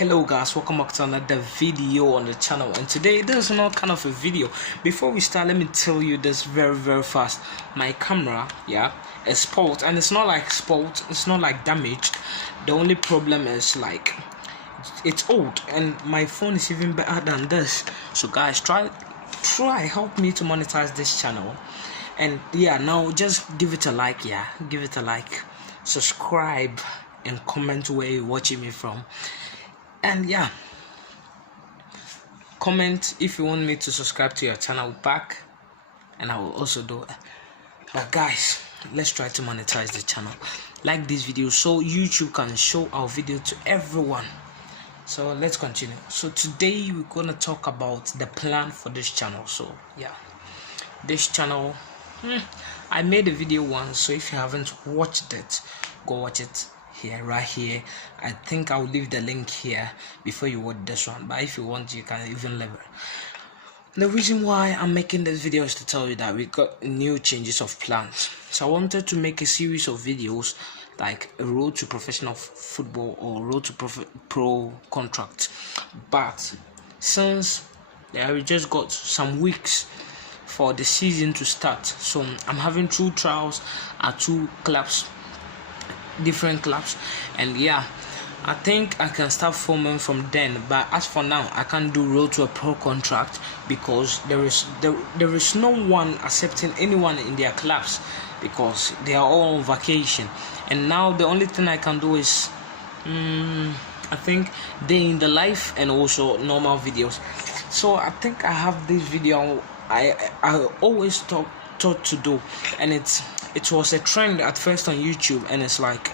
Hello guys, welcome back to another video on the channel, and today there's not kind of a video. Before we start, let me tell you this very fast. My camera is spoiled, and it's not like spoiled, it's not like damaged. The only problem is like it's old, and my phone is even better than this. So guys, try help me to monetize this channel. And now just give it a like, subscribe and comment where you're watching me from. And comment if you want me to subscribe to your channel back, and I will also do it. But guys, let's try to monetize the channel. Like this video so YouTube can show our video to everyone. So let's continue. So today we're gonna talk about the plan for this channel. So this channel, I made a video once, so if you haven't watched it, go watch it right here. I think I'll leave the link here before you watch this one, but if you want, you can even leave it. The reason why I'm making this video is to tell you that we got new changes of plans. So I wanted to make a series of videos like a road to professional football or road to pro contract, but since we just got some weeks for the season to start, so I'm having 2 trials at 2 clubs, different clubs, and I think I can start filming from then. But as for now, I can't do road to a pro contract because there is no one accepting anyone in their clubs because they are all on vacation. And now the only thing I can do is I think day in the life and also normal videos. So I think I have this video I always thought to do, and it was a trend at first on YouTube, and it's like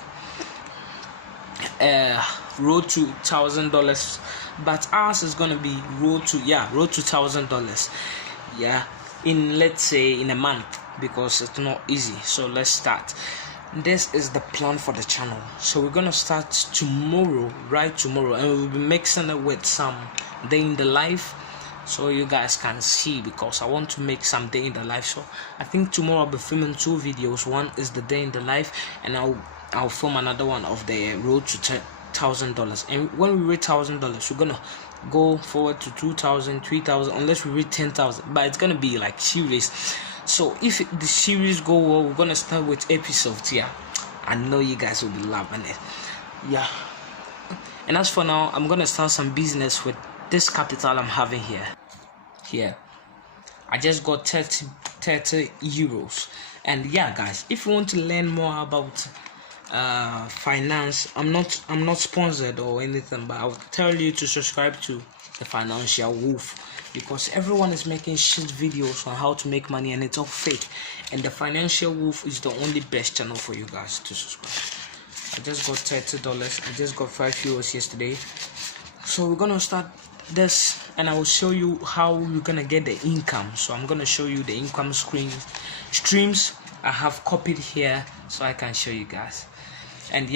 road to $1,000, but ours is gonna be road to $1,000 in, let's say, in a month, because it's not easy. So let's start. This is the plan for the channel. So we're gonna start tomorrow, and we'll be mixing it with some day in the life, so you guys can see, because I want to make some day in the life. So I think tomorrow I'll be filming 2 videos. One is the day in the life, and I'll film another one of the road to $1,000. And when we reach $1,000, we're gonna go forward to 2,000, 3,000, unless we reach 10,000. But it's gonna be like series. So if the series go well, we're gonna start with episodes. I know you guys will be loving it. And as for now, I'm gonna start some business with this capital I'm having here. I just got 30 euros. And guys, if you want to learn more about finance, I'm not sponsored or anything, but I'll tell you to subscribe to the Financial Wolf, because everyone is making shit videos on how to make money, and it's all fake. And the Financial Wolf is the only best channel for you guys to subscribe. I just got $30. I just got 5 euros yesterday. So we're gonna start this, and I will show you how we're gonna get the income. So I'm gonna show you the income streams I have copied here, so I can show you guys. And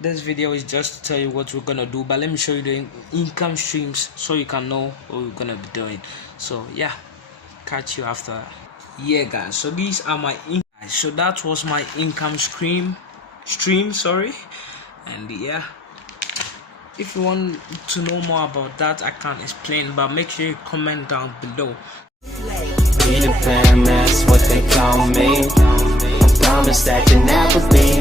this video is just to tell you what we're gonna do, but let me show you the income streams so you can know what we're gonna be doing. So catch you after. Guys, so these are my income. So that was my income stream, and if you want to know more about that, I can't explain, but make sure you comment down below. Peter Pan, that's what they call me. I promise that you'll never be